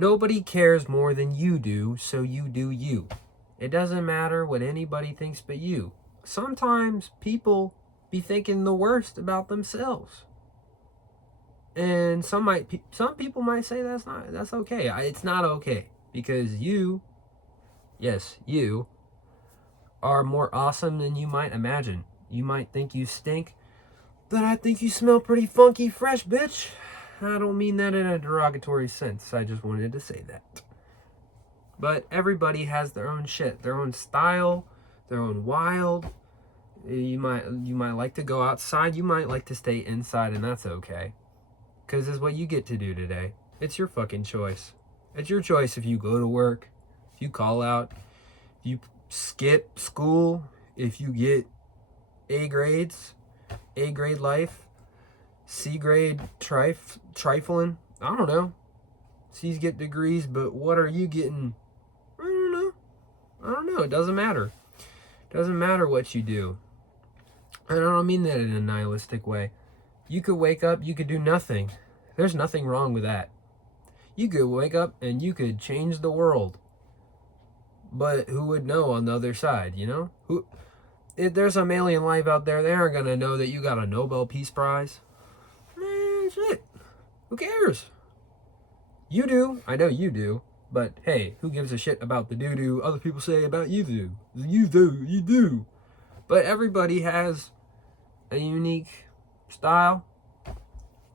Nobody cares more than you do, so you do you. It doesn't matter what anybody thinks but you. Sometimes people be thinking the worst about themselves. And some people might say that's okay. It's not okay, because you are more awesome than you might imagine. You might think you stink, but I think you smell pretty funky fresh, bitch. I don't mean that in a derogatory sense. I just wanted to say that. But everybody has their own shit, their own style, their own wild. You might like to go outside, you might like to stay inside, and that's okay. Because it's what you get to do today. It's your fucking choice. It's your choice if you go to work, if you call out, if you skip school, if you get A grades, A grade life, C grade trifling. I don't know. C's get degrees, but what are you getting? I don't know. It doesn't matter. It doesn't matter what you do. And I don't mean that in a nihilistic way. You could wake up, you could do nothing. There's nothing wrong with that. You could wake up and you could change the world. But who would know on the other side, you know? If there's some alien life out there, they aren't going to know that you got a Nobel Peace Prize. Man, shit. Who cares? You do. I know you do. But hey, who gives a shit about the doo-doo other people say about you do? You do. But everybody has a unique style.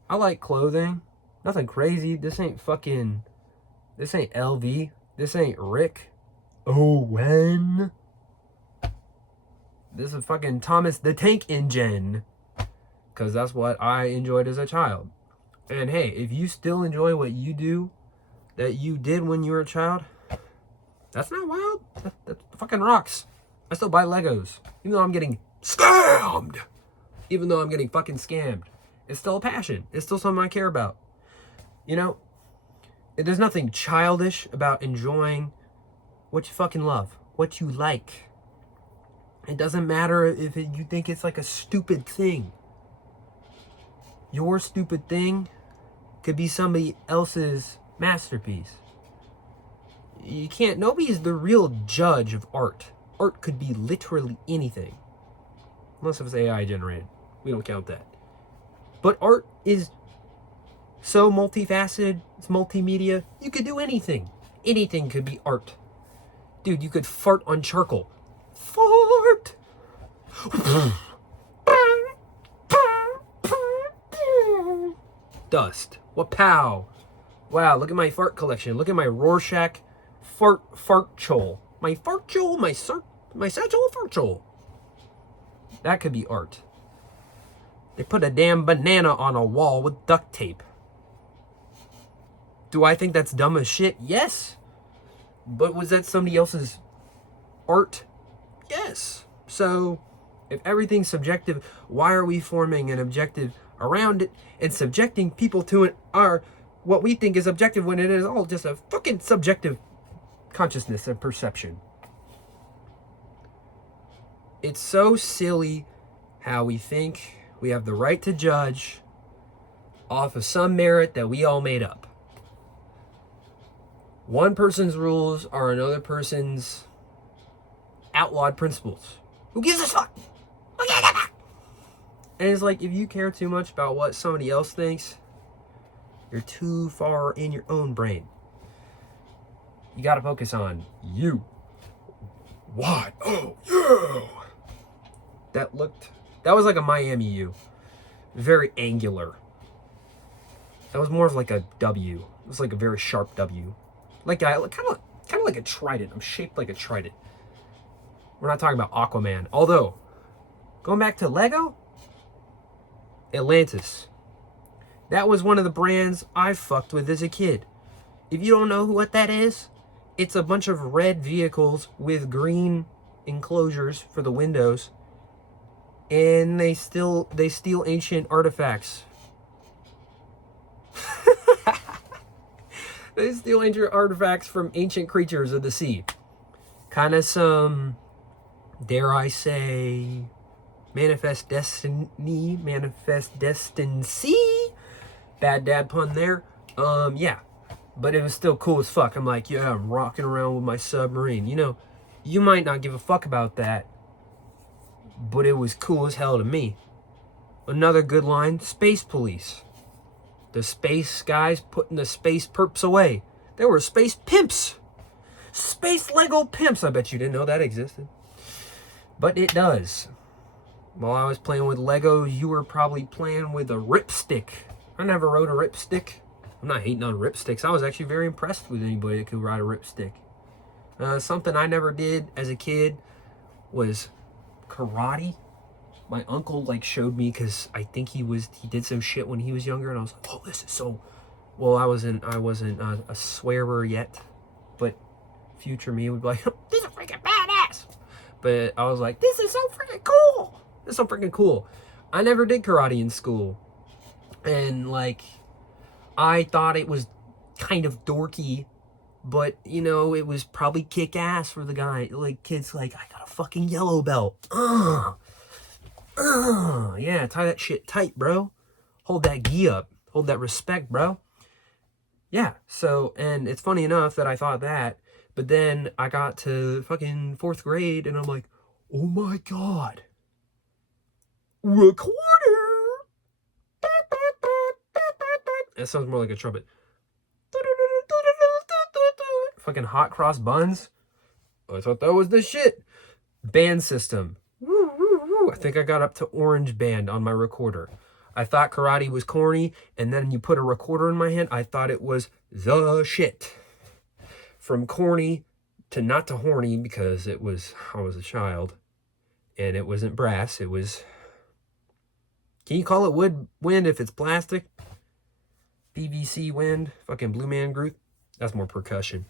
I like clothing. Nothing crazy. This ain't LV. This ain't Rick Owen. This is fucking Thomas the Tank Engine. Because that's what I enjoyed as a child. And hey, if you still enjoy what you do, that you did when you were a child, that's not wild. That fucking rocks. I still buy Legos. Even though I'm getting scammed. Even though I'm getting fucking scammed. It's still a passion. It's still something I care about. You know, there's nothing childish about enjoying what you fucking love. What you like. It doesn't matter if you think it's like a stupid thing. Your stupid thing could be somebody else's masterpiece. You can't, nobody's the real judge of art. Art could be literally anything. Unless it was AI generated. We don't count that. But art is so multifaceted, it's multimedia. You could do anything. Anything could be art. Dude, you could fart on charcoal. Fart! Dust. What pow? Wow, look at my fart collection. Look at my Rorschach fart chole. My fart chole, my satchel fart chole. That could be art. They put a damn banana on a wall with duct tape. Do I think that's dumb as shit? Yes. But was that somebody else's art? Yes. So, if everything's subjective, why are we forming an objective around it and subjecting people to what we think is objective when it is all just a fucking subjective consciousness and perception? It's so silly how we think we have the right to judge off of some merit that we all made up. One person's rules are another person's outlawed principles. Who gives a fuck? Who gives a fuck? And it's like, if you care too much about what somebody else thinks, you're too far in your own brain. You gotta focus on you. What? Oh, you. That was like a Miami U. Very angular. That was more of like a W. It was like a very sharp W. Like kind of like a trident. I'm shaped like a trident. We're not talking about Aquaman. Although, going back to Lego, Atlantis. That was one of the brands I fucked with as a kid. If you don't know what that is, it's a bunch of red vehicles with green enclosures for the windows. And they steal ancient artifacts. They steal ancient artifacts from ancient creatures of the sea. Kind of some, dare I say, manifest destiny. Bad dad pun there. Yeah. But it was still cool as fuck. I'm like, yeah, I'm rocking around with my submarine. You know, you might not give a fuck about that, but it was cool as hell to me. Another good line, space police. The space guys putting the space perps away. They were space pimps. Space Lego pimps. I bet you didn't know that existed. But it does. While I was playing with Legos, you were probably playing with a ripstick. I never rode a ripstick. I'm not hating on ripsticks. I was actually very impressed with anybody that could ride a ripstick. Something I never did as a kid was karate. My uncle like showed me because I think he did some shit when he was younger, and I was like, oh, this is so. Well, I wasn't a swearer yet, but future me would be like, this is freaking badass. But I was like, this is so freaking cool. This is so freaking cool. I never did karate in school, and like, I thought it was kind of dorky, but you know, it was probably kick ass for the guy. Like kids, like, I got a fucking yellow belt. Yeah, tie that shit tight, bro. Hold that gi up. Hold that respect, bro. Yeah, so, and it's funny enough that I thought that, but then I got to fucking 4th grade, and I'm like, oh my god. Recorder! That sounds more like a trumpet. Fucking hot cross buns. I thought that was the shit. Band system. I think I got up to orange band on my recorder. I thought karate was corny, and then you put a recorder in my hand, I thought it was the shit. From corny to not to horny, because I was a child, and it wasn't brass, it was, can you call it wind if it's plastic? PVC wind, fucking Blue Man Group, that's more percussion.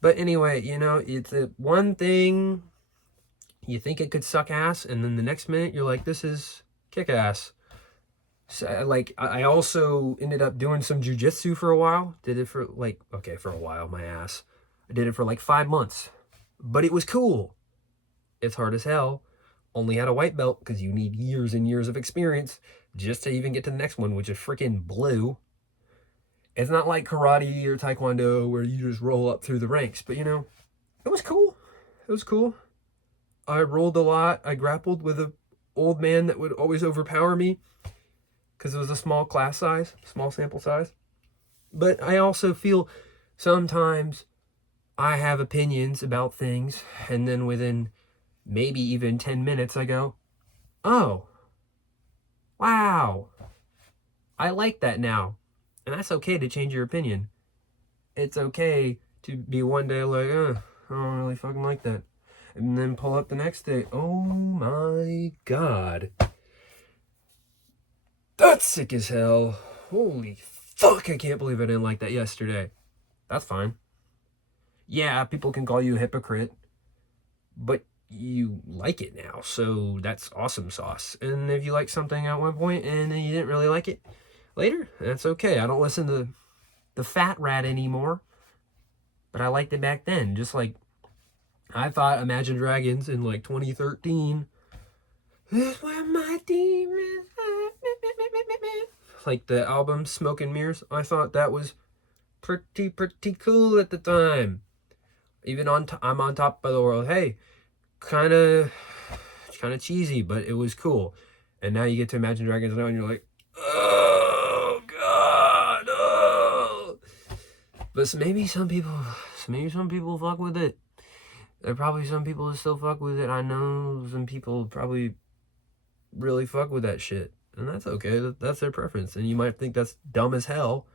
But anyway, you know, it's one thing, you think it could suck ass, and then the next minute you're like, this is kick ass. So, like, I also ended up doing some jujitsu for a while. Did it for for a while, my ass. I did it for like 5 months, but it was cool. It's hard as hell. Only had a white belt because you need years and years of experience just to even get to the next one, which is freaking blue. It's not like karate or taekwondo where you just roll up through the ranks, but you know, it was cool. It was cool. I rolled a lot. I grappled with an old man that would always overpower me because it was a small class size, small sample size. But I also feel sometimes I have opinions about things, and then within maybe even 10 minutes I go, oh, wow, I like that now. And that's okay to change your opinion. It's okay to be one day like, I don't really fucking like that. And then pull up the next day, oh my god. That's sick as hell. Holy fuck, I can't believe I didn't like that yesterday. That's fine. Yeah, people can call you a hypocrite, but you like it now, so that's awesome sauce. And if you like something at one point and then you didn't really like it later, that's okay. I don't listen to the Fat Rat anymore, but I liked it back then. Just like I thought Imagine Dragons in like 2013 is where my demons are. Like the album Smoke and Mirrors, I thought that was pretty cool at the time. Even I'm on top of the world. Hey, kind of cheesy, but it was cool. And now you get to Imagine Dragons now, and you're like, oh god, oh. But maybe some people fuck with it. There are probably some people that still fuck with it. I know some people probably really fuck with that shit, and that's okay. That's their preference, and you might think that's dumb as hell,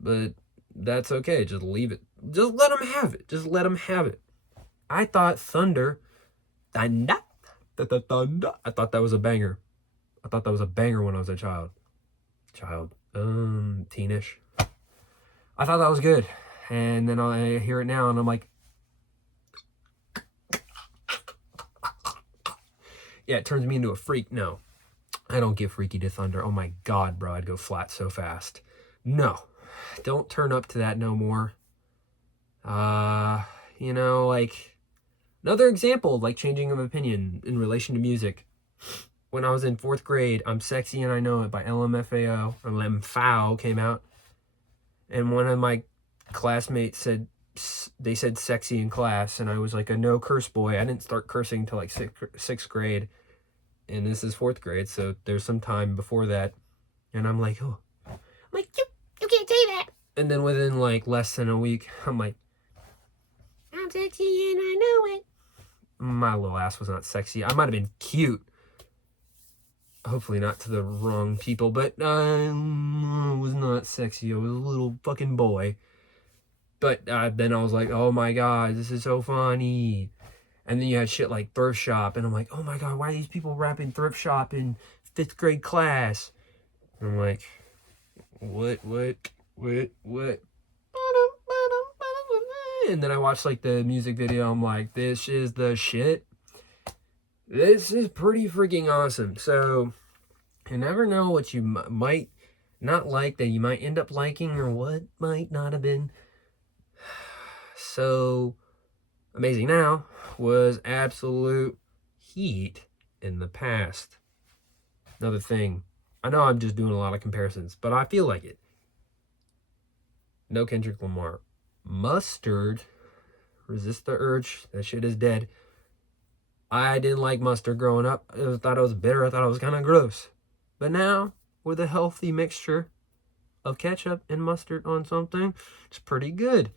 but that's okay. Just leave it. Just let them have it. Just let them have it. I thought thunder. I thought that was a banger. I thought that was a banger when I was a child. Teenish. I thought that was good. And then I hear it now and I'm like, yeah, it turns me into a freak. No, I don't get freaky to thunder. Oh my god, bro, I'd go flat so fast. No, don't turn up to that no more. You know, like, another example of like changing of opinion in relation to music. When I was in 4th grade, I'm Sexy and I Know It by LMFAO, or LMFAO came out. and one of my classmates said, they said sexy in class, and I was like a no curse boy. I didn't start cursing until like sixth grade, and this is fourth grade, so there's some time before that. And I'm like, oh, I'm like, you can't say that. And then within like less than a week, I'm like, I'm sexy and I know it. My little ass was not sexy. I might have been cute. Hopefully not to the wrong people, but I was not sexy. I was a little fucking boy. But then I was like, oh my god, this is so funny. And then you had shit like thrift shop, and I'm like, oh my god, why are these people rapping thrift shop in 5th grade class? And I'm like, what? And then I watched like the music video. I'm like, this is the shit. This is pretty freaking awesome. So you never know what you might not like that you might end up liking, or what might not have been so amazing now was absolute heat in the past. Another thing, I know I'm just doing a lot of comparisons, but I feel like it. No Kendrick Lamar. Mustard, resist the urge. That shit is dead. I didn't like mustard growing up. I thought it was bitter. I thought it was kind of gross. But now, with a healthy mixture of ketchup and mustard on something, it's pretty good.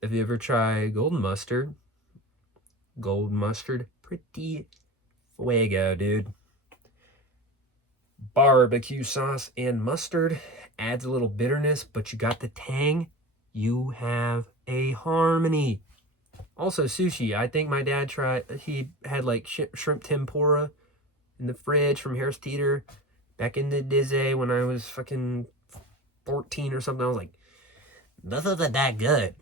If you ever try golden mustard, pretty fuego, dude. Barbecue sauce and mustard adds a little bitterness, but you got the tang. You have a harmony. Also, sushi. I think my dad he had like shrimp tempura in the fridge from Harris Teeter back in the day when I was fucking 14 or something. I was like, this isn't that good.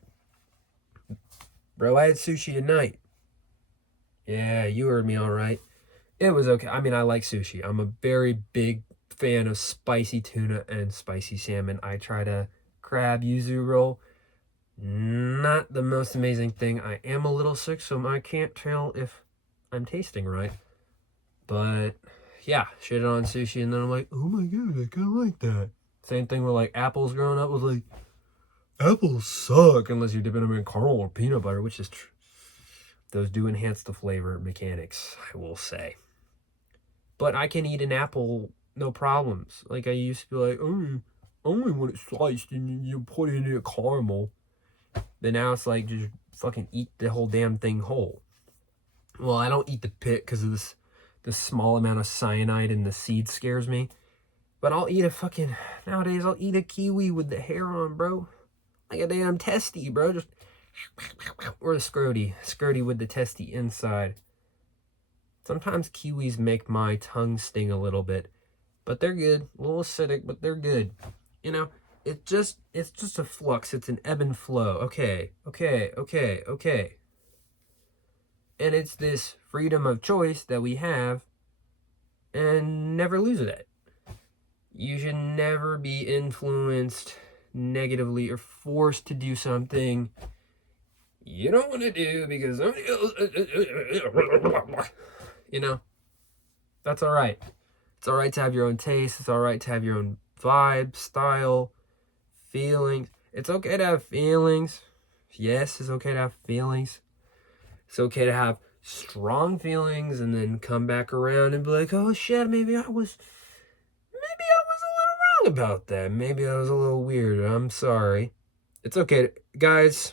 Bro, I had sushi tonight. Yeah, you heard me all right. It was okay. I mean, I like sushi. I'm a very big fan of spicy tuna and spicy salmon. I tried a crab yuzu roll. Not the most amazing thing. I am a little sick, so I can't tell if I'm tasting right. But yeah, shit on sushi, and then I'm like, oh my god, I kind of like that. Same thing with like apples growing up. Was like, apples suck unless you're dipping them in caramel or peanut butter, which is true. Those do enhance the flavor mechanics, I will say. But I can eat an apple, no problems. Like I used to be like, oh, only when it's sliced and you put it in a caramel. Then now it's like, just fucking eat the whole damn thing whole. Well, I don't eat the pit because of this small amount of cyanide in the seed scares me. But I'll eat nowadays I'll eat a kiwi with the hair on, bro. Like a damn testy, bro. Just, or a scroty with the testy inside. Sometimes kiwis make my tongue sting a little bit, but they're good. A little acidic, but they're good. You know, it's just a flux. It's an ebb and flow. Okay. And it's this freedom of choice that we have, and never lose that. You should never be influenced negatively or forced to do something you don't want to do because somebody else, you know, that's all right. It's all right to have your own taste. It's all right to have your own vibe, style, feelings. It's okay to have feelings. Yes, it's okay to have feelings. It's okay to have strong feelings and then come back around and be like, oh shit, maybe I was a little wrong about that. Maybe I was a little weird. I'm sorry. It's okay. Guys,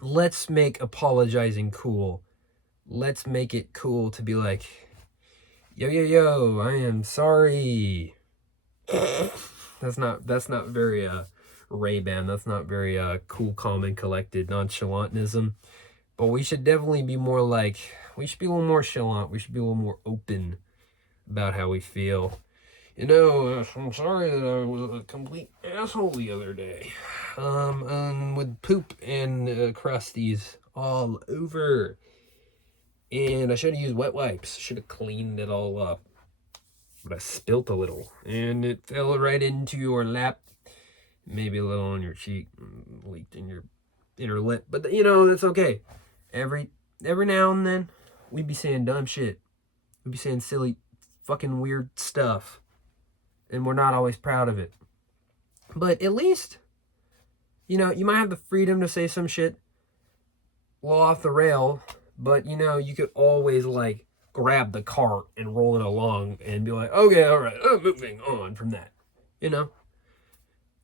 let's make apologizing cool. Let's make it cool to be like, yo, I am sorry. That's not very Ray-Ban. That's not very cool, calm, and collected nonchalantism. But we should definitely be more like, we should be a little more chalant. We should be a little more open about how we feel. You know, I'm sorry that I was a complete asshole the other day. With poop and crusties all over. And I should have used wet wipes. Should have cleaned it all up. But I spilt a little. And it fell right into your lap. Maybe a little on your cheek. Leaked in your inner lip. But, you know, that's okay. Every now and then, we be saying dumb shit. We be saying silly, fucking weird stuff. And we're not always proud of it. But at least you know, you might have the freedom to say some shit off the rail, but you know, you could always like grab the cart and roll it along and be like, okay, all right, I'm moving on from that. You know,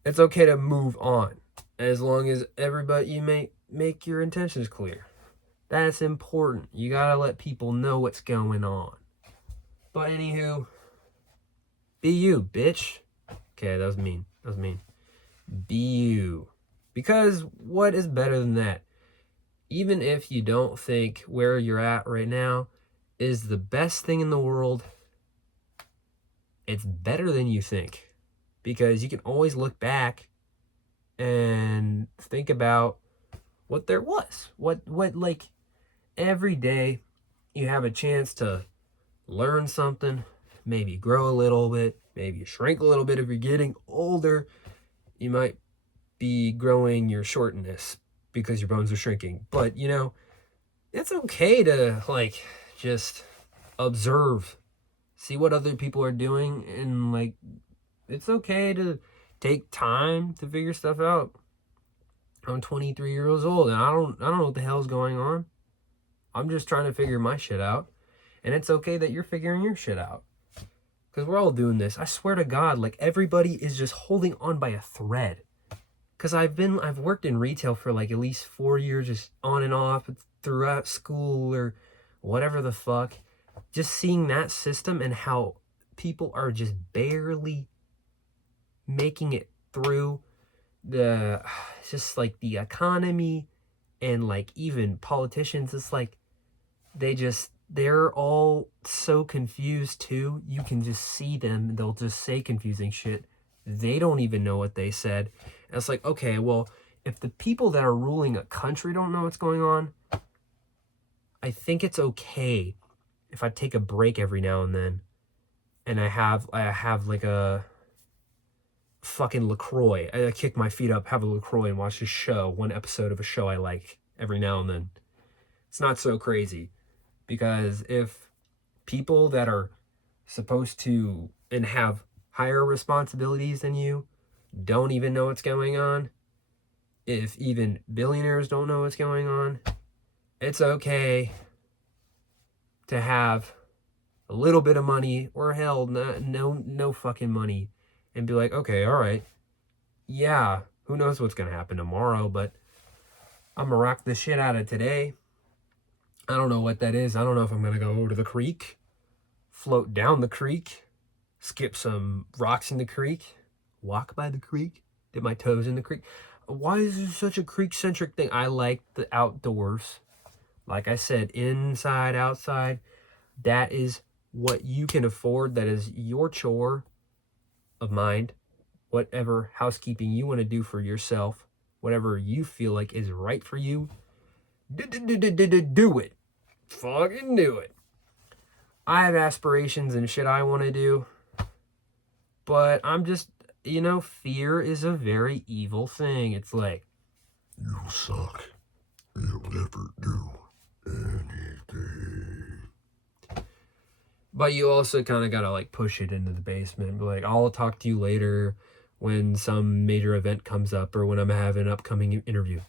it's okay to move on as long as everybody, you make your intentions clear. That's important. You gotta let people know what's going on. But anywho, be you, bitch. Okay, that was mean. That was mean. Be you. Because what is better than that? Even if you don't think where you're at right now is the best thing in the world, it's better than you think. Because you can always look back and think about what there was. What like every day you have a chance to learn something, maybe grow a little bit, maybe shrink a little bit. If you're getting older, you might be growing your shortness because your bones are shrinking. But you know, it's okay to like just observe, see what other people are doing, and like it's okay to take time to figure stuff out. I'm 23 years old and I don't know what the hell's going on. I'm just trying to figure my shit out. And it's okay that you're figuring your shit out. Because we're all doing this. I swear to God, like everybody is just holding on by a thread. Because I've worked in retail for like at least 4 years, just on and off throughout school or whatever the fuck. Just seeing that system and how people are just barely making it through just like the economy and like even politicians. It's like they're all so confused too. You can just see them. They'll just say confusing shit. They don't even know what they said. And it's like, okay, well, if the people that are ruling a country don't know what's going on, I think it's okay if I take a break every now and then and I have like a fucking LaCroix. I kick my feet up, have a LaCroix, and watch a show, one episode of a show I like every now and then. It's not so crazy. Because if people that are supposed to and have higher responsibilities than you don't even know what's going on, if even billionaires don't know what's going on, it's okay to have a little bit of money, or hell, no fucking money, and be like, okay, all right, yeah, who knows what's gonna happen tomorrow, but I'm gonna rock the shit out of today. I don't know what that is. I don't know if I'm gonna go over to the creek, float down the creek, skip some rocks in the creek, walk by the creek, dip my toes in the creek. Why is there such a creek-centric thing? I like the outdoors. Like I said, inside, outside, that is what you can afford. That is your chore of mind. Whatever housekeeping you want to do for yourself, whatever you feel like is right for you, do it. Fucking do it. I have aspirations and shit I want to do, but I'm just, you know, fear is a very evil thing. It's like, you suck. You'll never do anything. But you also kind of gotta like push it into the basement. Be like, I'll talk to you later when some major event comes up or when I'm having an upcoming interview.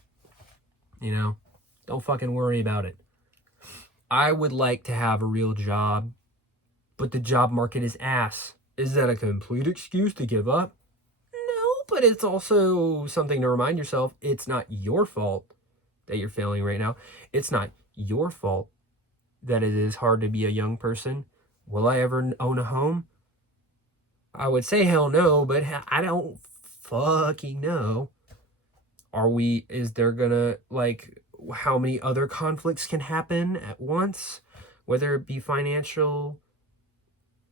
You know, don't fucking worry about it. I would like to have a real job, but the job market is ass. Is that a complete excuse to give up? No, but it's also something to remind yourself it's not your fault that you're failing right now. It's not your fault that it is hard to be a young person. Will I ever own a home? I would say hell no, but I don't fucking know. Is there gonna, like, how many other conflicts can happen at once? Whether it be financial,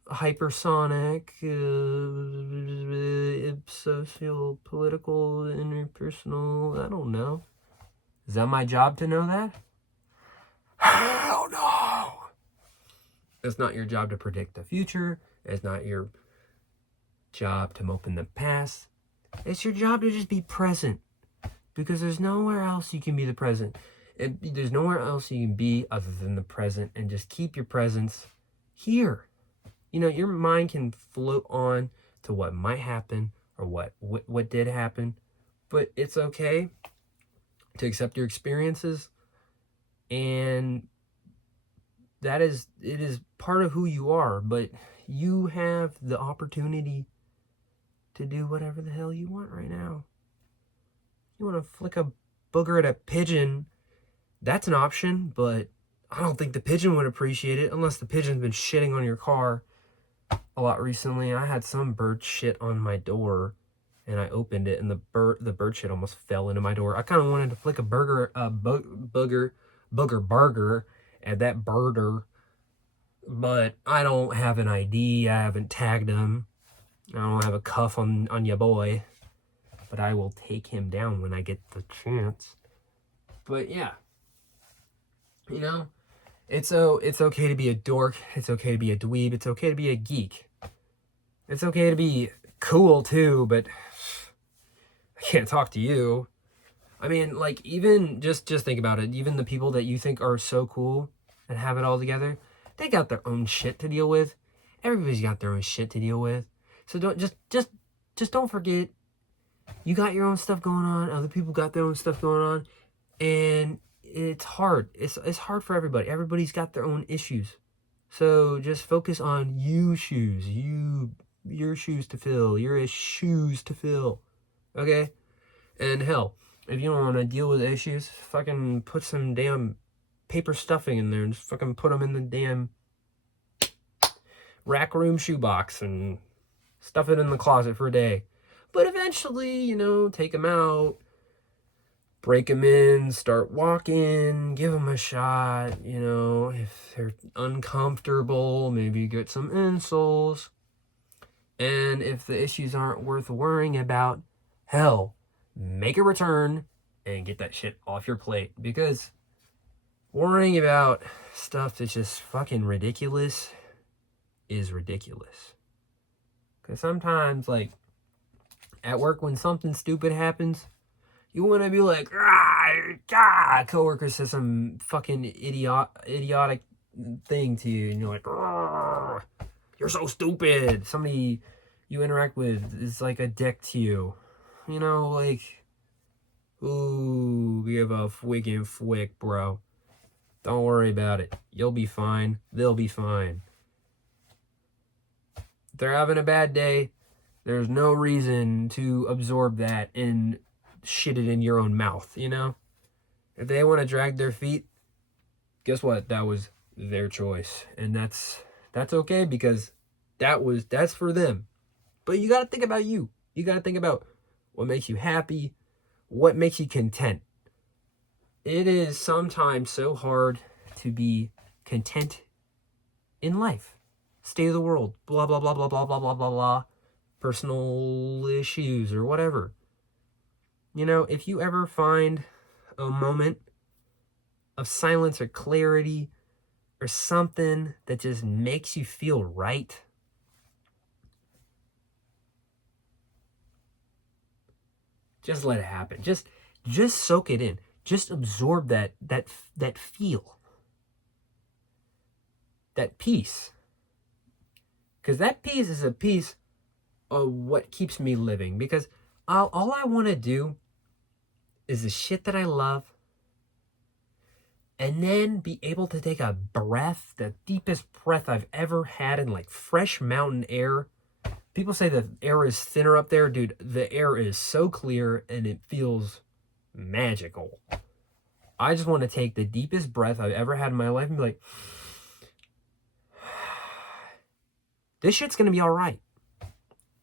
hypersonic, social, political, interpersonal, I don't know. Is that my job to know that? Hell no! It's not your job to predict the future. It's not your job to mope in the past. It's your job to just be present. Because there's nowhere else you can be the present. There's nowhere else you can be other than the present. And just keep your presence here. You know, your mind can float on to what might happen or what did happen. But it's okay to accept your experiences, and it is part of who you are, but you have the opportunity to do whatever the hell you want right now. You want to flick a booger at a pigeon, that's an option, but I don't think the pigeon would appreciate it unless the pigeon's been shitting on your car a lot recently. I had some bird shit on my door, and I opened it, and the bird shit almost fell into my door. I kind of wanted to flick a booger burger at that birder, but I don't have an ID. I haven't tagged him. I don't have a cuff on your boy, but I will take him down when I get the chance. But yeah, you know, it's okay to be a dork. It's okay to be a dweeb. It's okay to be a geek. It's okay to be cool too, but I can't talk to you. I mean, like, even just think about it. Even the people that you think are so cool and have it all together, they got their own shit to deal with. Everybody's got their own shit to deal with. So don't just don't forget, you got your own stuff going on. Other people got their own stuff going on, and it's hard. It's hard for everybody. Everybody's got their own issues. So just focus on your shoes to fill. Your shoes to fill. Okay? And hell, if you don't want to deal with issues, fucking put some damn paper stuffing in there and just fucking put them in the damn rack room shoebox and stuff it in the closet for a day. But eventually, take them out, break them in, start walking, give them a shot. If they're uncomfortable, maybe get some insoles. And if the issues aren't worth worrying about, hell, make a return and get that shit off your plate. Because worrying about stuff that's just fucking ridiculous is ridiculous. Because sometimes, like, at work when something stupid happens, you want to be like, coworker says some fucking idiotic thing to you, and you're like, you're so stupid. Somebody you interact with is like a dick to you. Like, ooh, give a fucking flick, bro. Don't worry about it. You'll be fine. They'll be fine. If they're having a bad day, there's no reason to absorb that and shit it in your own mouth, If they want to drag their feet, guess what? That was their choice. And that's okay, because that's for them. But you got to think about you. You got to think about what makes you happy, what makes you content. It is sometimes so hard to be content in life. State of the world, blah, blah, blah, blah, blah, blah, blah, blah, blah. Personal issues or whatever. If you ever find a moment of silence or clarity or something that just makes you feel right, just let it happen. Just soak it in. Just absorb that feel. That peace. Because that peace is a piece of what keeps me living. Because all I want to do is the shit that I love, and then be able to take a breath, the deepest breath I've ever had, in like fresh mountain air. People say the air is thinner up there. Dude, the air is so clear and it feels magical. I just want to take the deepest breath I've ever had in my life and be like, this shit's going to be all right.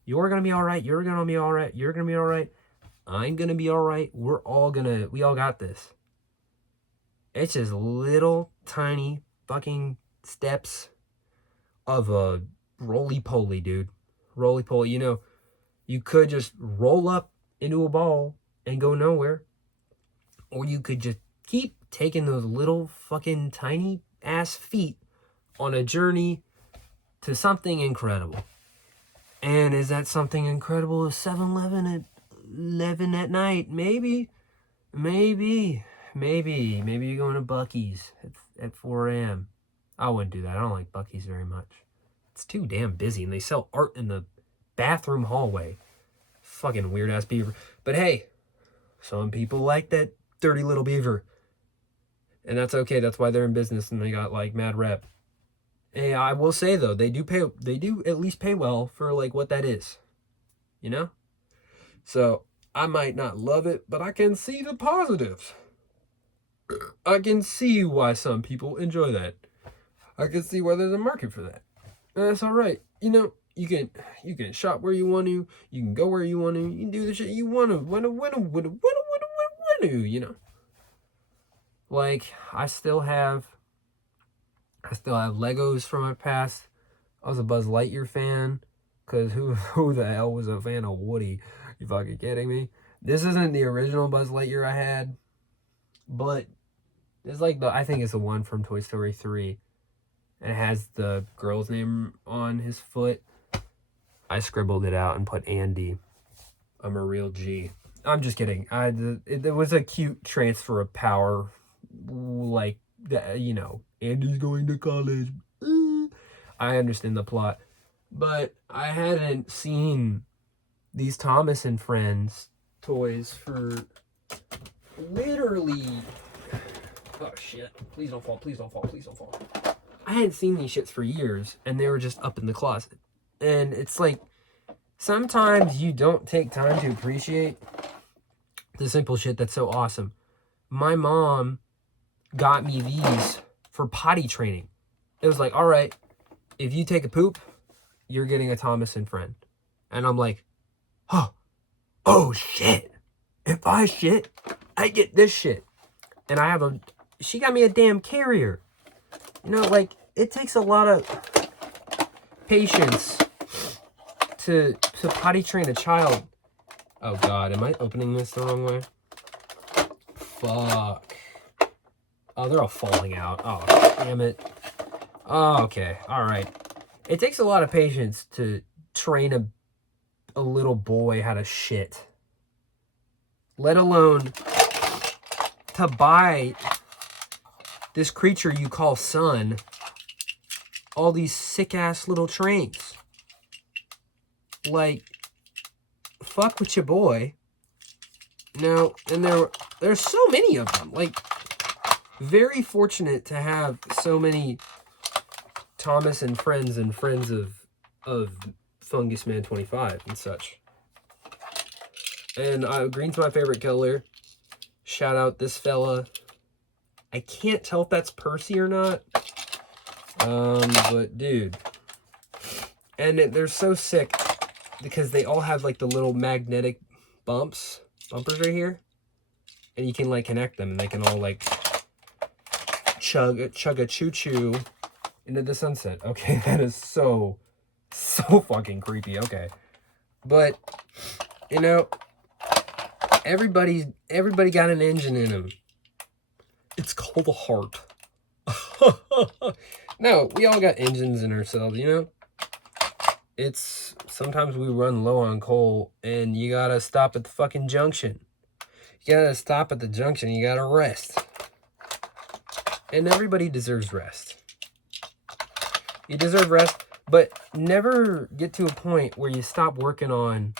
You're going to be all right. You're going to be all right. You're going to be all right. I'm going to be all right. We all got this. It's just little tiny fucking steps of a roly-poly, dude. Roly-poly. You could just roll up into a ball and go nowhere. Or you could just keep taking those little fucking tiny ass feet on a journey to something incredible. And is that something incredible? A 7-Eleven at 11 at night? Maybe. Maybe you're going to Buc-ee's at 4 a.m. I wouldn't do that. I don't like Buc-ee's very much. It's too damn busy, and they sell art in the bathroom hallway. Fucking weird ass beaver. But hey, Some people like that dirty little beaver. And that's okay. That's why they're in business and they got like mad rep. And I will say though, they do at least pay well for like what that is. You know? So I might not love it, but I can see the positives. I can see why some people enjoy that. I can see why there's a market for that. And that's all right. You know, you can shop where you want to. You can go where you want to. You can do the shit you want to. You know, like I still have Legos from my past. I was a Buzz Lightyear fan, cause who the hell was a fan of Woody? You fucking kidding me? This isn't the original Buzz Lightyear I had, but it's like I think it's the one from Toy Story 3. And it has the girl's name on his foot. I scribbled it out and put Andy. I'm a real G. I'm just kidding. It was a cute transfer of power. Like, you know, Andy's going to college. I understand the plot. But I hadn't seen these Thomas and Friends toys for literally... Oh, shit. Please don't fall. Please don't fall. Please don't fall. I hadn't seen these shits for years, and they were just up in the closet. And it's like, sometimes you don't take time to appreciate the simple shit that's so awesome. My mom got me these for potty training. It was like, all right, if you take a poop, you're getting a Thomas and Friend. And I'm like, oh shit. If I shit, I get this shit. And she got me a damn carrier. You know, like, it takes a lot of patience to potty train a child. Oh, God. Am I opening this the wrong way? Fuck. Oh, they're all falling out. Oh, damn it. Oh, okay. All right. It takes a lot of patience to train a little boy how to shit. Let alone to buy this creature you call son all these sick-ass little trains. Like, fuck with your boy. Now, and there's so many of them. Like, very fortunate to have so many Thomas and Friends of Fungus Man 25 and such. And green's my favorite color. Shout out this fella. I can't tell if that's Percy or not. But dude. And they're so sick because they all have like the little magnetic bumpers right here. And you can like connect them and they can all like chug a choo-choo into the sunset. Okay, that is so fucking creepy. Okay. But, you know, everybody got an engine in them. It's called a heart. No, we all got engines in ourselves, you know? It's sometimes we run low on coal and you gotta stop at the fucking junction. You gotta stop at the junction, you gotta rest. And everybody deserves rest. You deserve rest, but never get to a point where you stop working on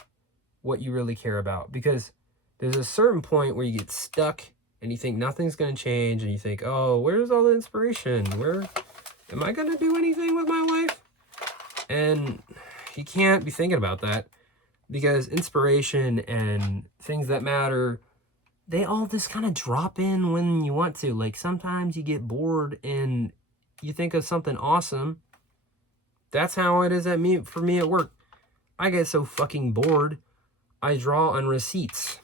what you really care about. Because there's a certain point where you get stuck and you think nothing's going to change. And you think, oh, where's all the inspiration? Where am I going to do anything with my life? And you can't be thinking about that. Because inspiration and things that matter, they all just kind of drop in when you want to. Like sometimes you get bored and you think of something awesome. That's how it is for me at work. I get so fucking bored, I draw on receipts.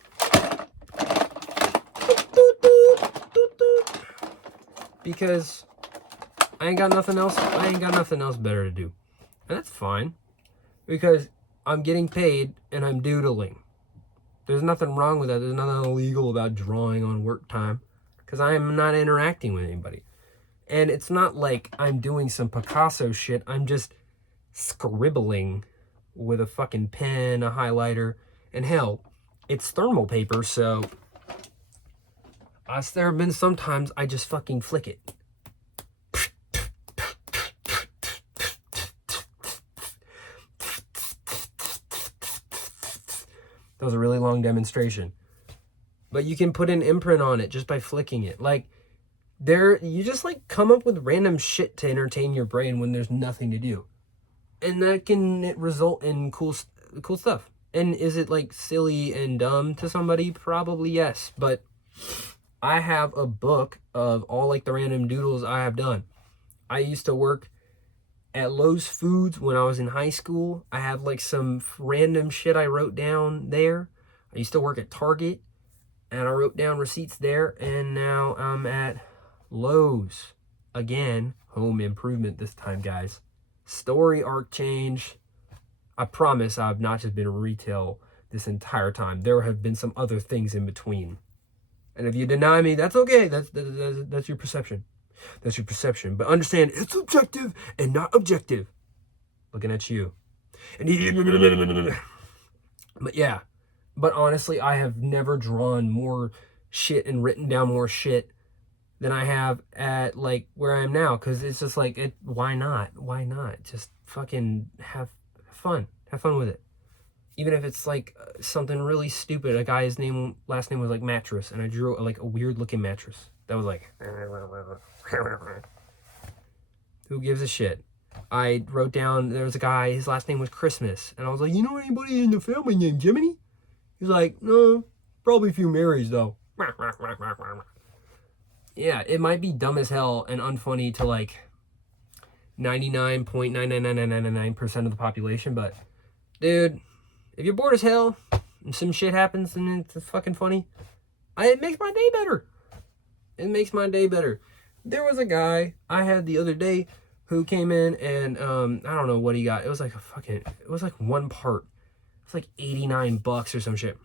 Because I ain't got nothing else better to do. And that's fine. Because I'm getting paid and I'm doodling. There's nothing wrong with that. There's nothing illegal about drawing on work time. Because I am not interacting with anybody. And it's not like I'm doing some Picasso shit. I'm just scribbling with a fucking pen, a highlighter, and hell, it's thermal paper, so there have been sometimes I just fucking flick it. That was a really long demonstration. but you can put an imprint on it just by flicking it. Like, you just like come up with random shit to entertain your brain when there's nothing to do, and that can result in cool stuff. And is it like silly and dumb to somebody? Probably yes, but I have a book of all like the random doodles I have done. I used to work at Lowe's Foods when I was in high school. I have like some random shit I wrote down there. I used to work at Target and I wrote down receipts there, and now I'm at Lowe's again. Home improvement this time, guys. Story arc change. I promise I've not just been retail this entire time. There have been some other things in between. And if you deny me, that's okay. That's your perception. That's your perception. But understand, it's subjective and not objective. Looking at you. But yeah. But honestly, I have never drawn more shit and written down more shit than I have at like where I am now. Because it's just like, why not? Why not? Just fucking have fun. Have fun with it. Even if it's like something really stupid. A guy's last name was like Mattress, and I drew like a weird looking mattress that was like, who gives a shit? I wrote down, there was a guy, his last name was Christmas, and I was like, you know anybody in the family named Jiminy? He's like, no, probably a few Marys though. Yeah, it might be dumb as hell and unfunny to like 99.99999% of the population, but dude, if you're bored as hell and some shit happens and it's fucking funny, it makes my day better. It makes my day better. There was a guy I had the other day who came in and I don't know what he got. It was like one part. It was like $89 or some shit.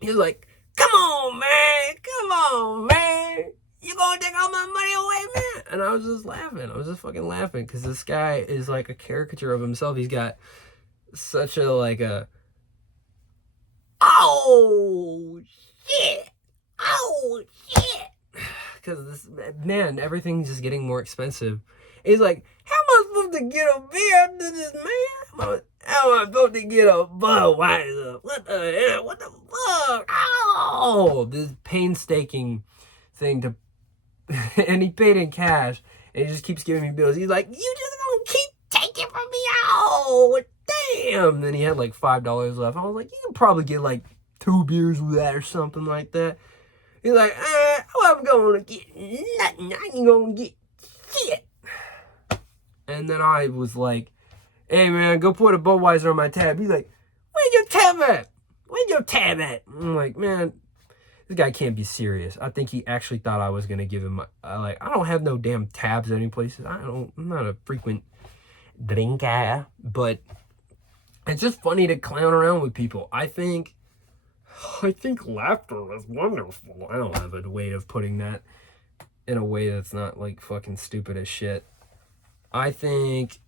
He was like, come on, man. Come on, man. You gonna take all my money away, man? And I was just laughing. I was just fucking laughing because this guy is like a caricature of himself. He's got such a like a, oh shit, oh shit, because this man, everything's just getting more expensive. He's like, how am I supposed to get a beer after this, man? How am I supposed to get a Budweiser? What the hell? What the fuck? Oh, this painstaking thing to, and he paid in cash, and he just keeps giving me bills. He's like, you just gonna keep taking from me? Oh, damn. Then he had like $5 left. I was like, you can probably get like 2 beers with that or something like that. He's like, I'm gonna get nothing. I ain't gonna get shit. And then I was like, hey man, go put a Budweiser on my tab. He's like, where's your tab at? Where's your tab at? I'm like, man, this guy can't be serious. I think he actually thought I was gonna give him I don't have no damn tabs any places. I'm not a frequent drinker, but it's just funny to clown around with people. I think laughter is wonderful. I don't have a way of putting that in a way that's not like fucking stupid as shit. I think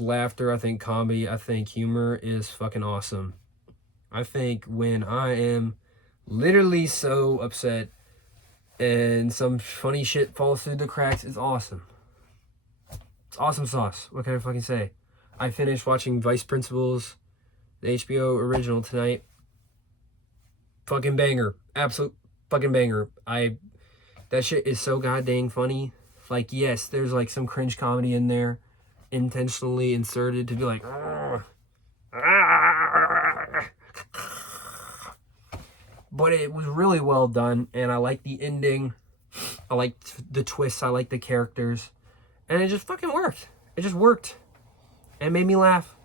laughter, I think comedy, I think humor is fucking awesome. I think when I am literally so upset and some funny shit falls through the cracks, it's awesome. It's awesome sauce. What can I fucking say? I finished watching Vice Principals, the HBO original tonight. Fucking banger. Absolute fucking banger. That shit is so goddamn funny. Like, yes, there's like some cringe comedy in there, intentionally inserted to be like, but it was really well done, and I like the ending. I liked the twists. I like the characters, and it just fucking worked. It just worked. It made me laugh.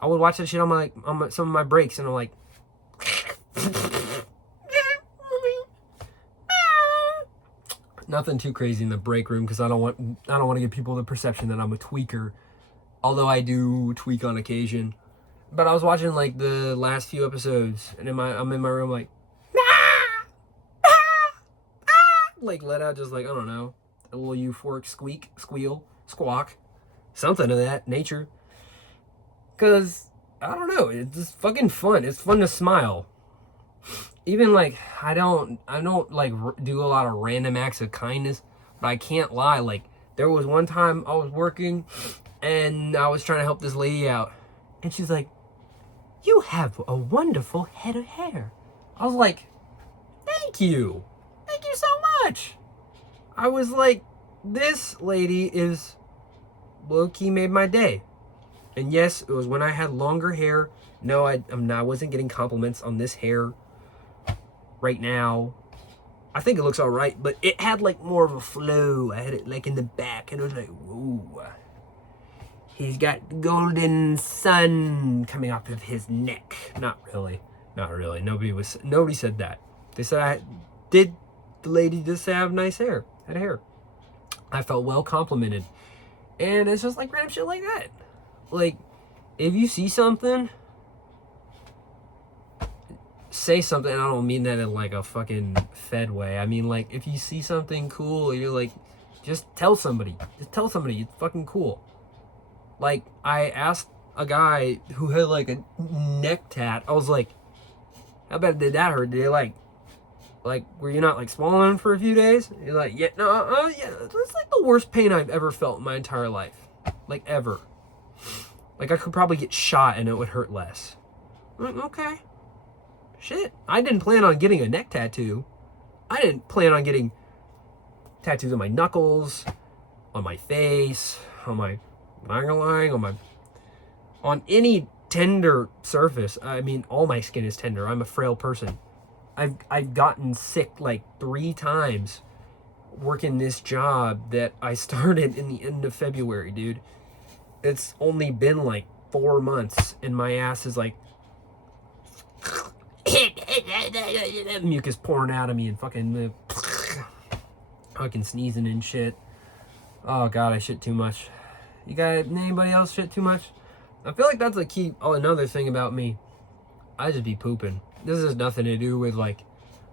I would watch that shit on some of my breaks, and I'm like, nothing too crazy in the break room because I don't want to give people the perception that I'm a tweaker, although I do tweak on occasion. But I was watching like the last few episodes, and I'm in my room like, like let out just like, I don't know, a little euphoric squeak, squeal, squawk, something of that nature. Cause I don't know, it's just fucking fun. It's fun to smile. Even like I don't like do a lot of random acts of kindness, but I can't lie. Like there was one time I was working and I was trying to help this lady out, and she's like, "You have a wonderful head of hair." I was like, Thank you. Thank you so much. I was like, this lady is low-key made my day. And yes, it was when I had longer hair. No, I wasn't getting compliments on this hair right now. I think it looks all right, but it had like more of a flow. I had it like in the back, and it was like, whoa. He's got golden sun coming off of his neck. Not really. Nobody said that. They said the lady just have nice hair, had hair. I felt well complimented. And it's just like random shit like that. Like, if you see something, say something. I don't mean that in like a fucking fed way. I mean, like, if you see something cool, you're like, just tell somebody. Just tell somebody it's fucking cool. Like, I asked a guy who had like a neck tat. I was like, how bad did that hurt? Did they like, were you not like swallowing for a few days? You're like, yeah, no, yeah. That's like the worst pain I've ever felt in my entire life. Like, ever. Like, I could probably get shot and it would hurt less. Like, okay. Shit. I didn't plan on getting a neck tattoo. I didn't plan on getting tattoos on my knuckles, on my face, on my on any tender surface. I mean, all my skin is tender. I'm a frail person. I've gotten sick like 3 times working this job that I started in the end of February, dude. It's only been like 4 months and my ass is like mucus pouring out of me and fucking sneezing and shit. Oh god, I shit too much. You got anybody else shit too much? I feel like that's a key. Oh, another thing about me, I just be pooping. This has nothing to do with like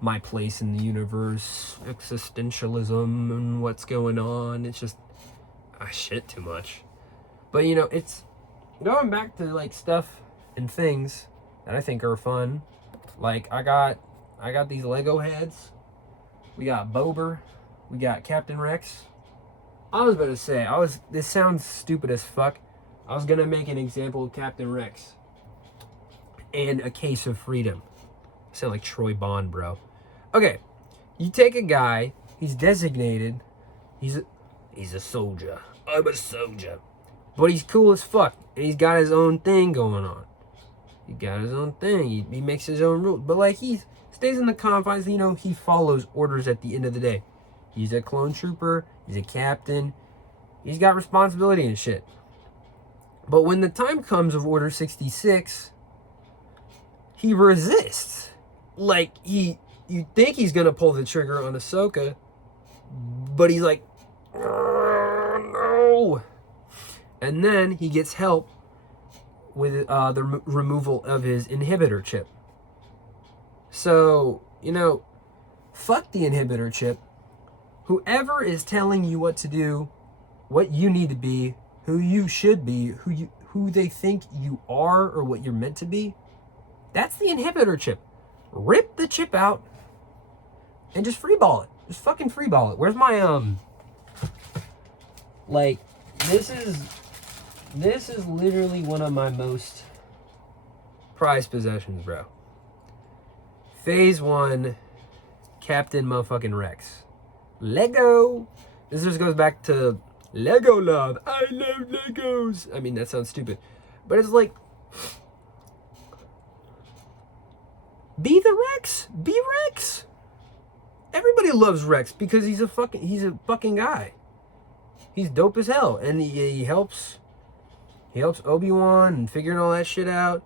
my place in the universe, existentialism, and what's going on. It's just I shit too much. But you know, it's going back to like stuff and things that I think are fun. Like I got these Lego heads. We got Bober. We got Captain Rex. I was about to say, this sounds stupid as fuck. I was gonna make an example of Captain Rex and a case of freedom. I sound like Troy Bond, bro. Okay, you take a guy, he's designated, he's a soldier. I'm a soldier. But he's cool as fuck, and he's got his own thing going on. He got his own thing, he makes his own rules. But like, he stays in the confines, you know, he follows orders at the end of the day. He's a clone trooper, he's a captain, he's got responsibility and shit. But when the time comes of Order 66, he resists. Like, you think he's gonna pull the trigger on Ahsoka, but he's like, no. And then he gets help with the removal of his inhibitor chip. So, you know, fuck the inhibitor chip. Whoever is telling you what to do, what you need to be, who you should be, who they think you are or what you're meant to be, that's the inhibitor chip. Rip the chip out and just freeball it. Just fucking freeball it. Where's my like, this is literally one of my most prized possessions, bro. Phase 1, Captain motherfucking Rex. Lego. This just goes back to Lego love. I love Legos. I mean, that sounds stupid, but it's like, be the Rex. Be Rex. Everybody loves Rex because he's a fucking guy. He's dope as hell, and he helps Obi-Wan and figuring all that shit out.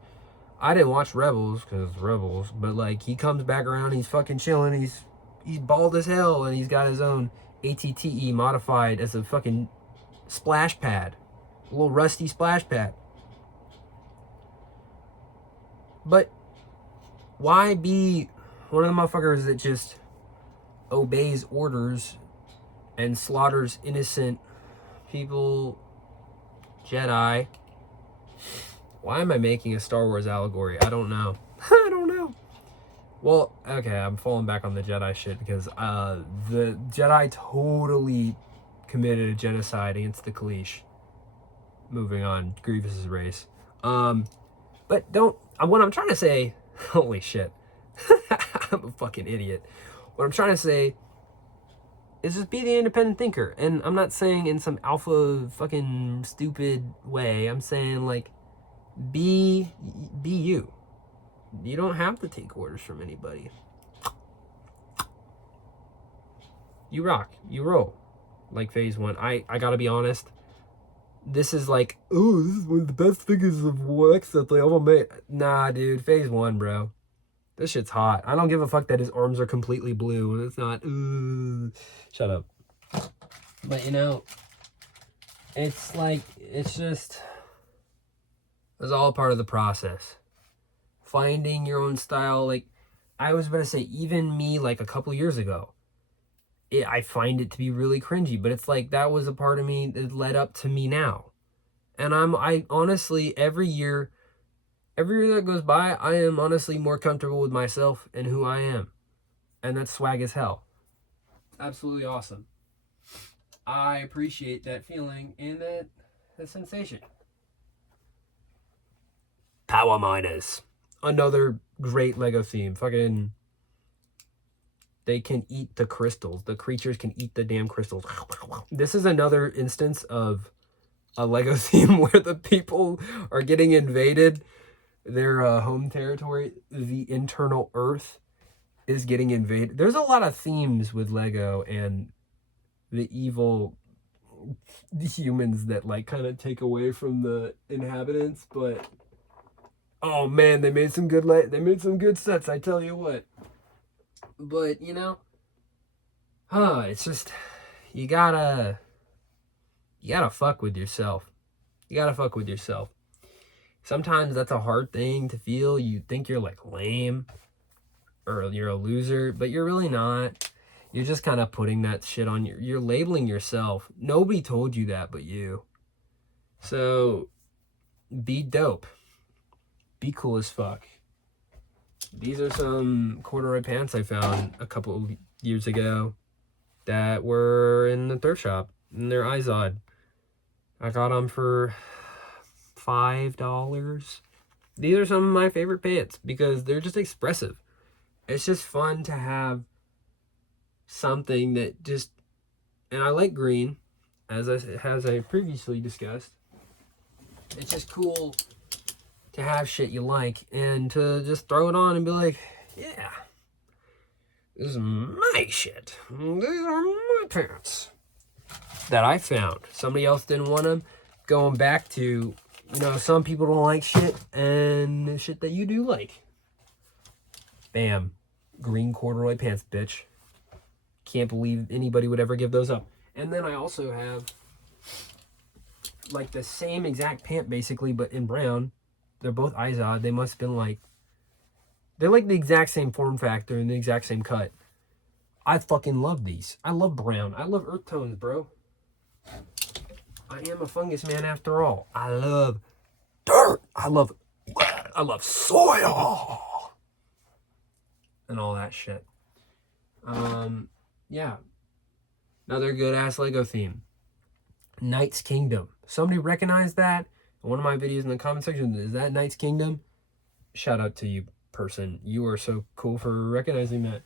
I didn't watch Rebels because it's Rebels, but like, he comes back around, he's fucking chilling, he's bald as hell, and he's got his own ATTE modified as a fucking splash pad. A little rusty splash pad. But why be one of the motherfuckers that just obeys orders and slaughters innocent people, Jedi? Why am I making a Star Wars allegory? I don't know. I don't know. Well, okay, I'm falling back on the Jedi shit because the Jedi totally committed a genocide against the Kaleesh. Moving on, Grievous's race. But what I'm trying to say, holy shit. I'm a fucking idiot. What I'm trying to say is just be the independent thinker. And I'm not saying in some alpha fucking stupid way. I'm saying like be you. You don't have to take orders from anybody. You rock. You roll. Like phase 1. I gotta be honest. This is like, oh, this is one of the best figures of wax that they ever made. Nah, dude. Phase 1, bro. This shit's hot. I don't give a fuck that his arms are completely blue. It's not. Shut up. But you know, it's like, it's just, it's all part of the process. Finding your own style. Like, I was about to say, even me, like a couple years ago, I find it to be really cringy. But it's like, that was a part of me that led up to me now. And I honestly, every year that goes by, I am honestly more comfortable with myself and who I am. And that's swag as hell. Absolutely awesome. I appreciate that feeling and that sensation. Power Miners. Another great Lego theme. Fucking, they can eat the crystals. The creatures can eat the damn crystals. This is another instance of a Lego theme where the people are getting invaded. Their home territory, the internal earth, is getting invaded. There's a lot of themes with Lego and the evil humans that like kind of take away from the inhabitants, but oh man, they made some good sets, I tell you what. But you know, it's just you gotta fuck with yourself. You gotta fuck with yourself. Sometimes that's a hard thing to feel. You think you're like lame or you're a loser, but you're really not. You're just kind of putting that shit on you're labeling yourself. Nobody told you that but you. So be dope. Be cool as fuck. These are some corduroy pants I found a couple of years ago that were in the thrift shop, and they're Izod. I got them for $5. These are some of my favorite pants because they're just expressive. It's just fun to have something that just, and I like green, as I previously discussed. It's just cool to have shit you like and to just throw it on and be like, yeah, this is my shit. These are my pants that I found. Somebody else didn't want them. Going back to, you know, some people don't like shit and shit that you do like. Bam. Green corduroy pants, bitch. Can't believe anybody would ever give those up. And then I also have like the same exact pant basically, but in brown. They're both Izod. They must have been like, they're like the exact same form factor and the exact same cut. I fucking love these. I love brown. I love earth tones, bro. I am a fungus man after all. I love dirt. I love soil. And all that shit. Yeah. Another good ass Lego theme. Knight's Kingdom. Somebody recognize that? One of my videos in the comment section, is that Knight's Kingdom? Shout out to you, person. You are so cool for recognizing that.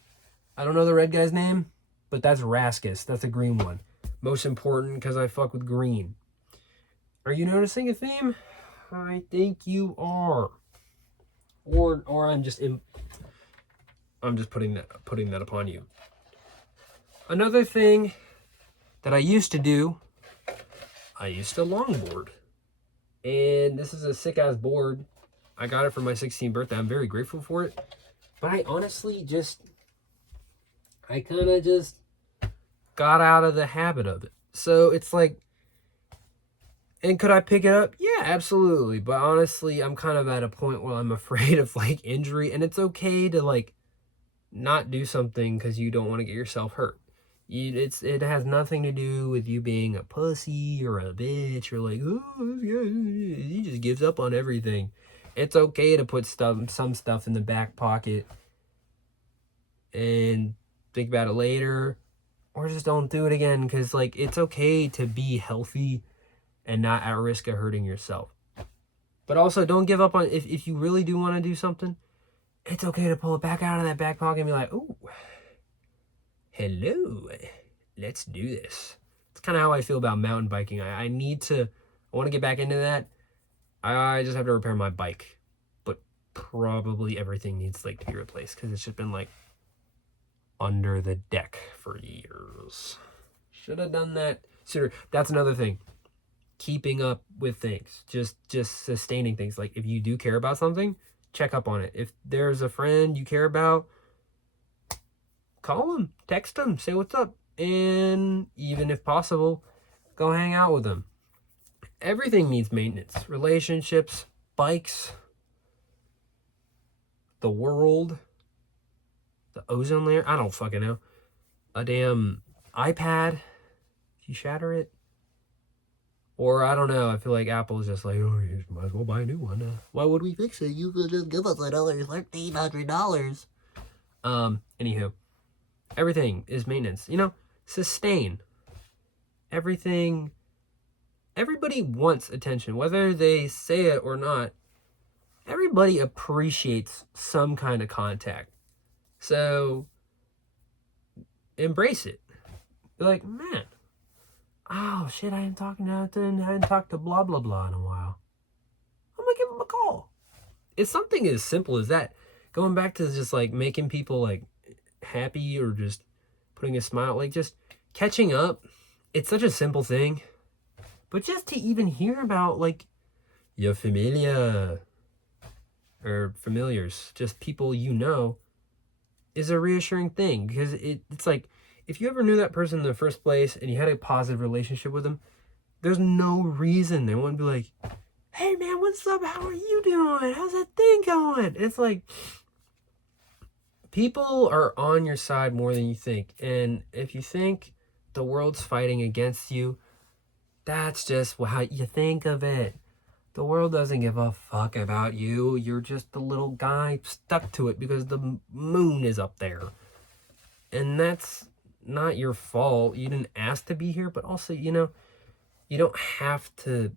I don't know the red guy's name, but that's Raskus. That's a green one. Most important because I fuck with green. Are you noticing a theme? I think you are. Or I'm just putting that upon you. Another thing that I used to do, I used to longboard. And this is a sick-ass board. I got it for my 16th birthday. I'm very grateful for it. But I honestly I kind of just got out of the habit of it. So it's like, and could I pick it up? Yeah, absolutely. But honestly, I'm kind of at a point where I'm afraid of like injury. And it's okay to like not do something because you don't want to get yourself hurt. It has nothing to do with you being a pussy or a bitch or like, oh, he just gives up on everything. It's okay to put some stuff in the back pocket and think about it later, or just don't do it again, because like it's okay to be healthy and not at risk of hurting yourself. But also don't give up on, if you really do want to do something, it's okay to pull it back out of that back pocket and be like, ooh, hello, let's do this. It's kind of how I feel about mountain biking. I want to get back into that. I just have to repair my bike, but probably everything needs like to be replaced because it's just been like under the deck for years. Should have done that sooner. That's another thing. Keeping up with things, just sustaining things. Like if you do care about something, check up on it. If there's a friend you care about, call them, text them, say what's up, and even if possible, go hang out with them. Everything needs maintenance. Relationships, bikes, the world, the ozone layer. I don't fucking know. A damn iPad, if you shatter it. Or I don't know. I feel like Apple's just like, oh, you might as well buy a new one. Why would we fix it? You could just give us another $1,300. Anywho, everything is maintenance. You know, sustain. Everything. Everybody wants attention, whether they say it or not. Everybody appreciates some kind of contact. So embrace it. Be like, man, oh shit, I hadn't talked to blah blah blah in a while. I'm gonna give him a call. It's something as simple as that. Going back to just like making people like happy or just putting a smile, like just catching up. It's such a simple thing. But just to even hear about like your familia or familiars, just people you know, is a reassuring thing because it's like if you ever knew that person in the first place and you had a positive relationship with them, there's no reason they wouldn't be like, hey man, what's up? How are you doing? How's that thing going? It's like people are on your side more than you think. And if you think the world's fighting against you, that's just how you think of it. The world doesn't give a fuck about you. You're just the little guy stuck to it because the moon is up there. And that's not your fault. You didn't ask to be here, but also, you know, you don't have to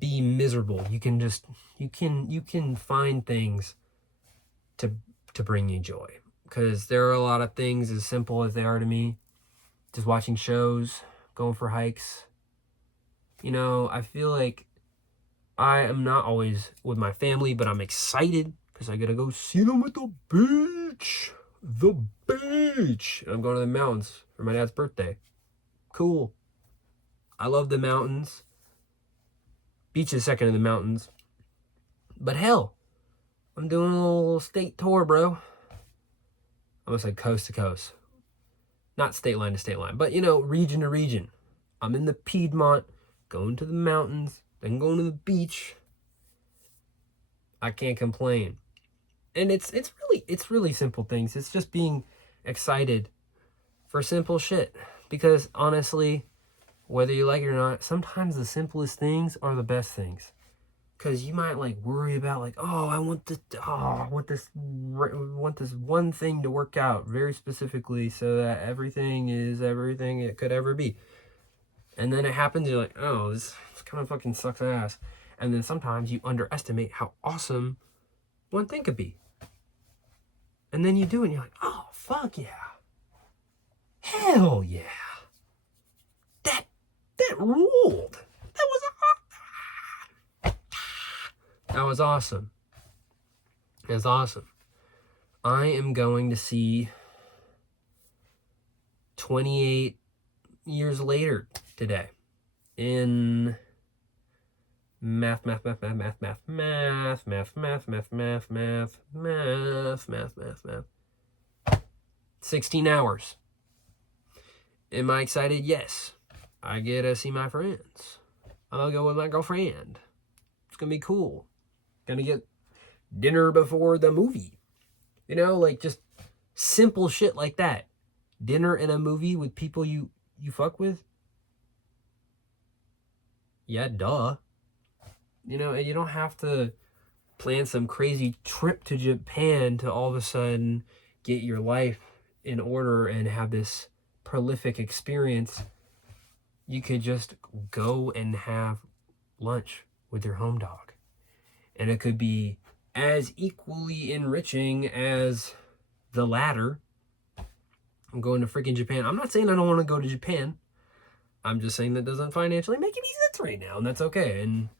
be miserable. You can just you can find things to bring you joy. Because there are a lot of things as simple as they are to me. Just watching shows, going for hikes. You know, I feel like I am not always with my family, but I'm excited because I gotta go see them at the beach. The beach. And I'm going to the mountains for my dad's birthday. Cool. I love the mountains. Beach is second to the mountains. But hell, I'm doing a little state tour, bro. I almost said coast to coast. Not state line to state line, but you know, region to region. I'm in the Piedmont, going to the mountains, then going to the beach. I can't complain. And it's really simple things. It's just being excited for simple shit. Because honestly, whether you like it or not, sometimes the simplest things are the best things. Because you might like worry about like, I want this one thing to work out very specifically so that everything is everything it could ever be. And then it happens, you're like, oh, this kind of fucking sucks ass. And then sometimes you underestimate how awesome one thing could be. And then you do it and you're like, oh, fuck yeah. Hell yeah. That ruled. That was awesome. It was awesome. I am going to see 28 years later today in math 16 hours. Am I excited? Yes. I get to see my friends. I'll go with my girlfriend. It's gonna be cool. Gonna get dinner before the movie. You know, like just simple shit like that. Dinner and a movie with people you fuck with. Yeah, duh. You know, and you don't have to plan some crazy trip to Japan to all of a sudden get your life in order and have this prolific experience. You could just go and have lunch with your home dog. And it could be as equally enriching as the latter, I'm going to freaking Japan. I'm not saying I don't want to go to Japan. I'm just saying that doesn't financially make any sense right now, and that's okay. And,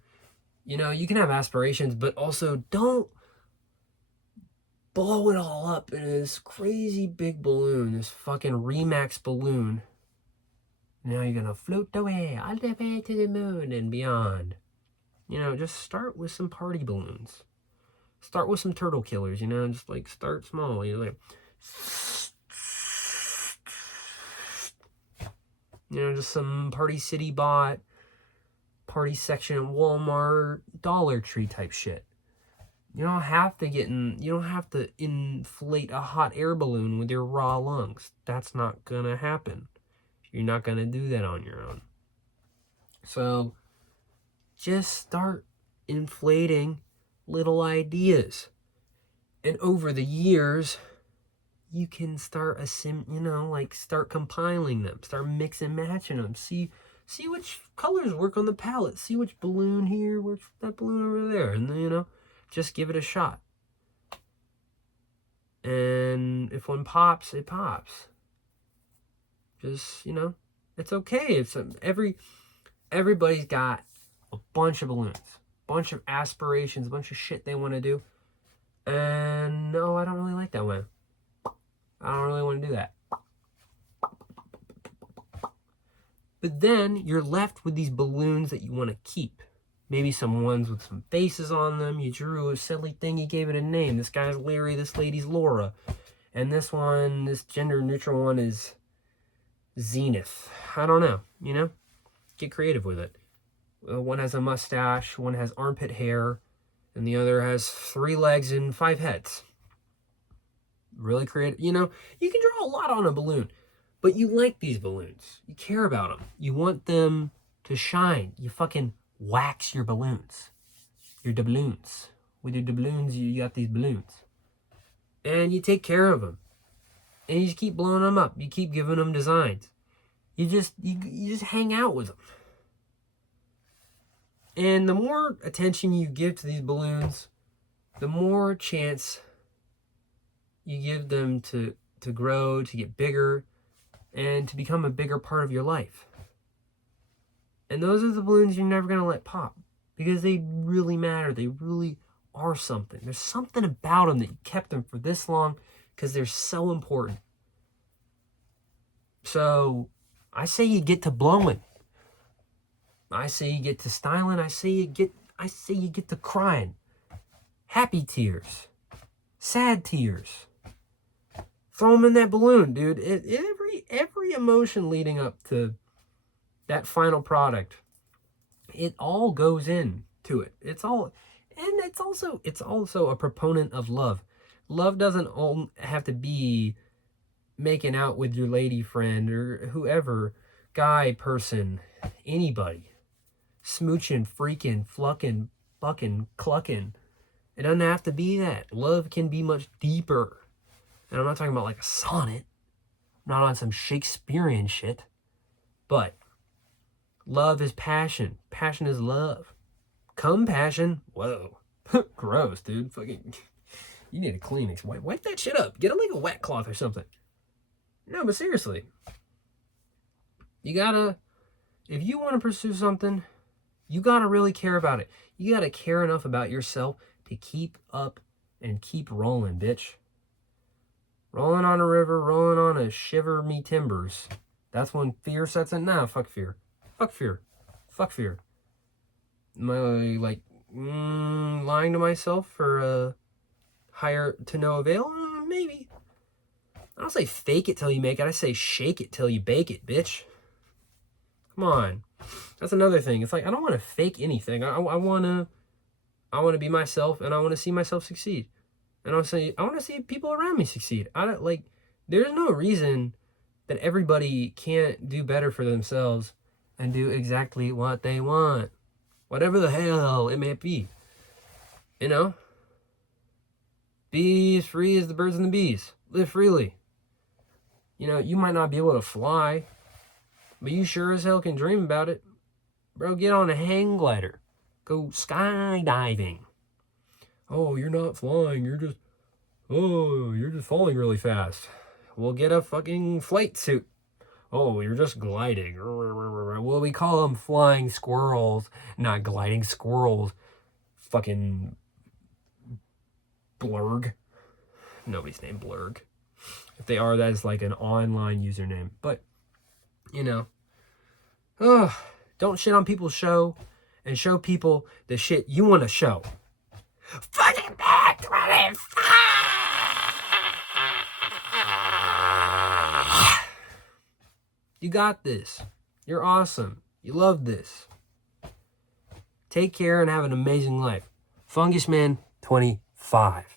you know, you can have aspirations, but also don't blow it all up in this crazy big balloon, this fucking Remax balloon. Now you're gonna float away all the way to the moon and beyond. You know, just start with some party balloons. Start with some turtle killers, you know, just like start small. You're like, you know, just some Party City bot, party section at Walmart, Dollar Tree type shit. You don't have to inflate a hot air balloon with your raw lungs. That's not gonna happen. You're not gonna do that on your own. So just start inflating little ideas. And over the years, you can start start compiling them, start mixing and matching them. See which colors work on the palette. See which balloon here works with that balloon over there. And then, you know, just give it a shot. And if one pops, it pops. Just, you know, it's okay. Everybody's got a bunch of balloons, a bunch of aspirations, a bunch of shit they want to do. And no, I don't really like that one. I don't really want to do that. But then you're left with these balloons that you want to keep. Maybe some ones with some faces on them. You drew a silly thing, you gave it a name. This guy's Larry, this lady's Laura. And this one, this gender neutral one is Zenith. I don't know, you know? Get creative with it. One has a mustache, one has armpit hair, and the other has 3 legs and 5 heads. Really creative. You know, you can draw a lot on a balloon, but you like these balloons. You care about them. You want them to shine. You fucking wax your balloons. Your doubloons. With your doubloons, you got these balloons. And you take care of them. And you just keep blowing them up. You keep giving them designs. You just hang out with them. And the more attention you give to these balloons, the more chance you give them to grow, to get bigger, and to become a bigger part of your life. And those are the balloons you're never going to let pop, because they really matter. They really are something. There's something about them that you kept them for this long because they're so important. So I say you get to blowing. I say you get to styling. I say you get to crying. Happy tears. Sad tears. Throw them in that balloon, dude. Every emotion leading up to that final product, it all goes into it. It's also a proponent of love. Love doesn't all have to be making out with your lady friend or whoever, guy, person, anybody. Smooching, freaking, flucking, bucking, clucking. It doesn't have to be that. Love can be much deeper. And I'm not talking about like a sonnet. I'm not on some Shakespearean shit. But love is passion. Passion is love. Compassion. Whoa. Gross, dude. Fucking. You need a Kleenex. Wipe that shit up. Get like a wet cloth or something. No, but seriously. You gotta. If you want to pursue something, you gotta really care about it. You gotta care enough about yourself to keep up and keep rolling, bitch. Rolling on a river, rolling on a shiver me timbers. That's when fear sets in. Nah, fuck fear. Fuck fear. Fuck fear. Am I lying to myself for higher to no avail? Maybe. I don't say fake it till you make it. I say shake it till you bake it, bitch. Come on. That's another thing. It's like I don't want to fake anything. I want to be myself, and I want to see myself succeed. And I want to see people around me succeed. There's no reason that everybody can't do better for themselves and do exactly what they want. Whatever the hell it may be. You know? Be as free as the birds and the bees. Live freely. You know, you might not be able to fly, but you sure as hell can dream about it. Bro, get on a hang glider. Go skydiving. Oh, you're not flying. You're just falling really fast. we'll get a fucking flight suit. Oh, you're just gliding. Well, we call them flying squirrels, not gliding squirrels. Fucking Blurg. Nobody's named Blurg. If they are, that is like an online username. But, you know, don't shit on people's show and show people the shit you want to show. Fucking back 25! You got this. You're awesome. You love this. Take care and have an amazing life. Fungusman 25.